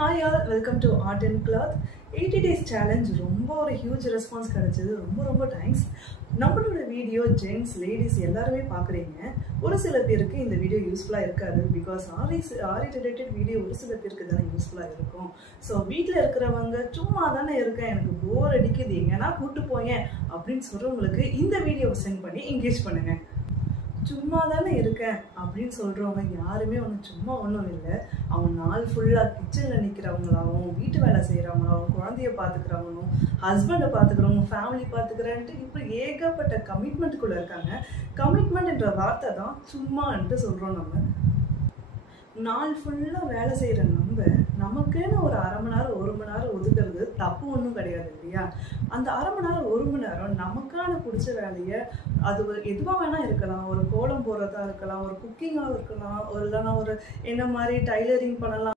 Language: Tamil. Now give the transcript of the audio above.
Hi all, welcome to Art and Cloth. 80 days challenge ரொம்ப ஒரு huge response கிடைச்சது. ரொம்ப thanks. நம்மளோட வீடியோ ஜென்ட்ஸ் லேடிஸ் எல்லாருமே பார்க்குறீங்க. ஒரு சில பேருக்கு இந்த வீடியோ யூஸ்ஃபுல்லாக இருக்காது பிகாஸ் ஆரி ரிலேட்டட் வீடியோ ஒரு சில பேருக்கு தானே யூஸ்ஃபுல்லாக இருக்கும். ஸோ வீட்டில் இருக்கிறவங்க சும்மா தானே இருக்கேன், எனக்கு போர் அடிக்குது, எங்கன்னா கூப்பிட்டு போயேன் அப்படின்னு சொல்கிறவங்களுக்கு இந்த வீடியோவை சென்ட் பண்ணி என்கேஜ் பண்ணுங்கள். சும்மா தானே இருக்கேன் அப்படின்னு சொல்கிறவங்க யாருமே சும்மா ஒன்றும் இல்லை. அவங்க நாள் ஃபுல்லாக கிச்சனில் நிற்கிறவங்களாகவும், வீட்டு வேலை செய்கிறவங்களாகவும், குழந்தைய பார்த்துக்கிறவங்களும், ஹஸ்பண்டை பார்த்துக்கிறவங்க, ஃபேமிலி பார்த்துக்கிறேன்ட்டு இப்போ ஏகப்பட்ட கமிட்மெண்ட்டுக்குள்ளே இருக்காங்க. கமிட்மெண்ட்ன்ற வார்த்தை தான் சும்மான்ட்டு சொல்கிறோம். நம்ம நாள் ஃபுல்லாக வேலை செய்கிற நமக்குன்னு ஒரு அரை மணி நேரம் 1 மணி நேரம் ஒதுக்குறது தப்பு ஒன்றும் கிடையாது இல்லையா? அந்த அரை மணி நேரம் 1 மணி நேரம் நமக்கான பிடிச்ச வேலையை, அது எதுவாக வேணால் இருக்கலாம், ஒரு கோலம் போடுறதா இருக்கலாம், ஒரு குக்கிங்காக இருக்கலாம், இல்லைன்னா ஒரு என்ன மாதிரி டைலரிங் பண்ணலாம்.